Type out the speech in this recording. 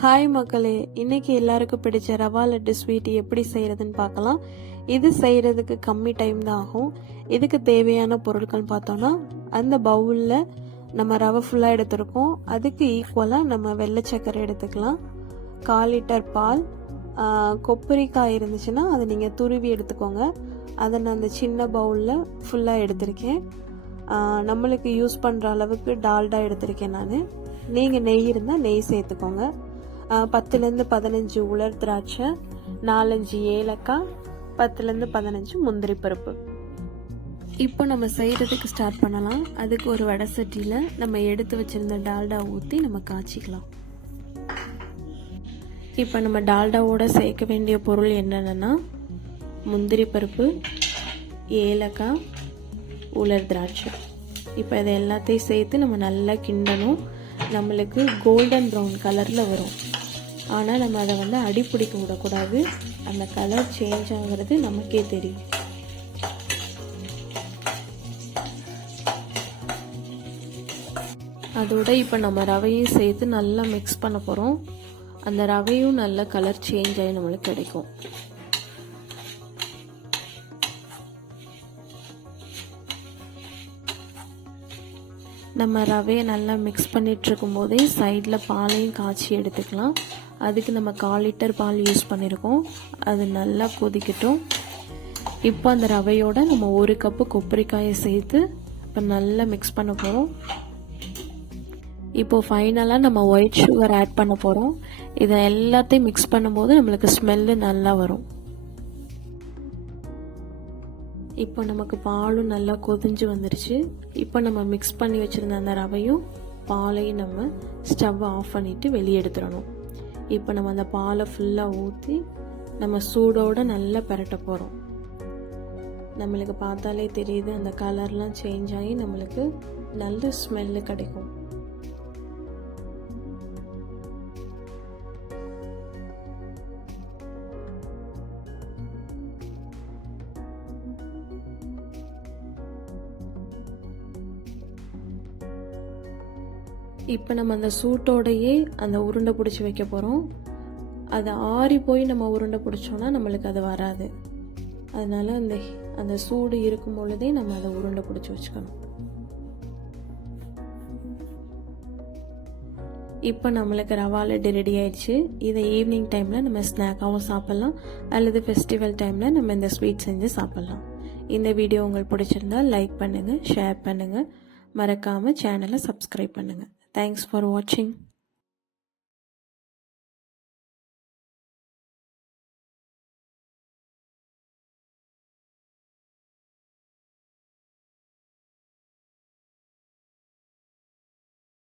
Hi மக்களே, இன்னைக்கு எல்லாருக்கும் பிடிச்ச ரவா லட்டு ஸ்வீட் எப்படி செய்யறதுன்னு பார்க்கலாம். இது செய்யறதுக்கு கம்மி டைம் தான் ஆகும். இதுக்கு தேவையான பொருட்கள் பார்த்தோம்னா, அந்த பவுலில் நம்ம ரவை ஃபுல்லாக எடுத்துருக்கோம். அதுக்கு ஈக்குவலாக நம்ம வெள்ளை சர்க்கரை எடுத்துக்கலாம். 1/4 லிட்டர் பால், கொப்பரிக்காய் இருந்துச்சுன்னா அதை நீங்கள் துருவி எடுத்துக்கோங்க. அதை நான் அந்த சின்ன பவுலில் ஃபுல்லாக எடுத்திருக்கேன். நம்மளுக்கு யூஸ் பண்ணுற அளவுக்கு டால்டா எடுத்திருக்கேன் நான். நீங்கள் நெய் இருந்தால் நெய் சேர்த்துக்கோங்க. 10லேருந்து 15 உலர் திராட்சை, 4-5 ஏலக்காய், 10லேருந்து 15 முந்திரி பருப்பு. இப்போ நம்ம செய்கிறதுக்கு ஸ்டார்ட் பண்ணலாம். அதுக்கு ஒரு வடை சட்டியில் நம்ம எடுத்து வச்சுருந்த டால்டா ஊற்றி நம்ம காய்ச்சிக்கலாம். இப்போ நம்ம டால்டாவோட சேர்க்க வேண்டிய பொருள் என்னென்னா, முந்திரி பருப்பு, ஏலக்காய், உலர் திராட்சை. இப்போ இதை எல்லாத்தையும் சேர்த்து நம்ம நல்லா கிண்டணும். நம்மளுக்கு கோல்டன் ப்ரௌன் கலரில் வரும். ஆனால் நம்ம அதை அடிப்பிடிக்க விடக்கூடாது. அந்த கலர் சேஞ்ச் ஆகிறது நமக்கே தெரியும். அதோட இப்போ நம்ம ரவையும் சேர்த்து நல்லா மிக்ஸ் பண்ண போகிறோம். அந்த ரவையும் நல்ல கலர் சேஞ்ச் ஆகி நம்மளுக்கு கிடைக்கும். நம்ம ரவையை நல்லா மிக்ஸ் பண்ணிட்டு இருக்கும் போதே சைடில் பாலையும் காய்ச்சி எடுத்துக்கலாம். அதுக்கு நம்ம 1/4 லிட்டர் பால் யூஸ் பண்ணியிருக்கோம். அது நல்லா கொதிக்கட்டும். இப்போ அந்த ரவையோட நம்ம 1 கப்பு கொப்பரிக்காயை சேர்த்து இப்போ நல்லா மிக்ஸ் பண்ண போகிறோம். இப்போ ஃபைனலாக நம்ம ஒயிட் சுகர் ஆட் பண்ண போகிறோம். இதை எல்லாத்தையும் மிக்ஸ் பண்ணும்போது நம்மளுக்கு ஸ்மெல்லு நல்லா வரும். இப்போ நமக்கு பாலும் நல்லா கொதிஞ்சு வந்துருச்சு. இப்போ நம்ம மிக்ஸ் பண்ணி வச்சுருந்த அந்த ரவையும் பாலையும் நம்ம ஸ்டவ் ஆஃப் பண்ணிவிட்டு வெளியே எடுத்துடணும். இப்போ நம்ம அந்த பாலை ஃபுல்லாக ஊற்றி நம்ம சூடோடு நல்லா பெரட்ட போகிறோம். நம்மளுக்கு பார்த்தாலே தெரியுது, அந்த கலர்லாம் சேஞ்ச் ஆகி நம்மளுக்கு நல்ல ஸ்மெல்லு கிடைக்கும். இப்போ நம்ம அந்த சூட்டோடையே அந்த உருண்டை பிடிச்சி வைக்க போகிறோம். அது ஆறி போய் நம்ம உருண்டை பிடிச்சோன்னா நம்மளுக்கு அது வராது. அதனால அந்த சூடு இருக்கும் பொழுதே நம்ம அதை உருண்டை பிடிச்சி வச்சுக்கணும். இப்போ நம்மளுக்கு ரவா லட்டு ரெடி ஆயிடுச்சு. இதை ஈவினிங் டைமில் நம்ம ஸ்நாக்காகவும் சாப்பிட்லாம், அல்லது ஃபெஸ்டிவல் டைமில் நம்ம இந்த ஸ்வீட் செஞ்சு சாப்பிட்லாம். இந்த வீடியோ உங்களுக்கு பிடிச்சிருந்தா லைக் பண்ணுங்கள், ஷேர் பண்ணுங்கள், மறக்காமல் சேனலை சப்ஸ்கிரைப் பண்ணுங்கள். Thanks for watching.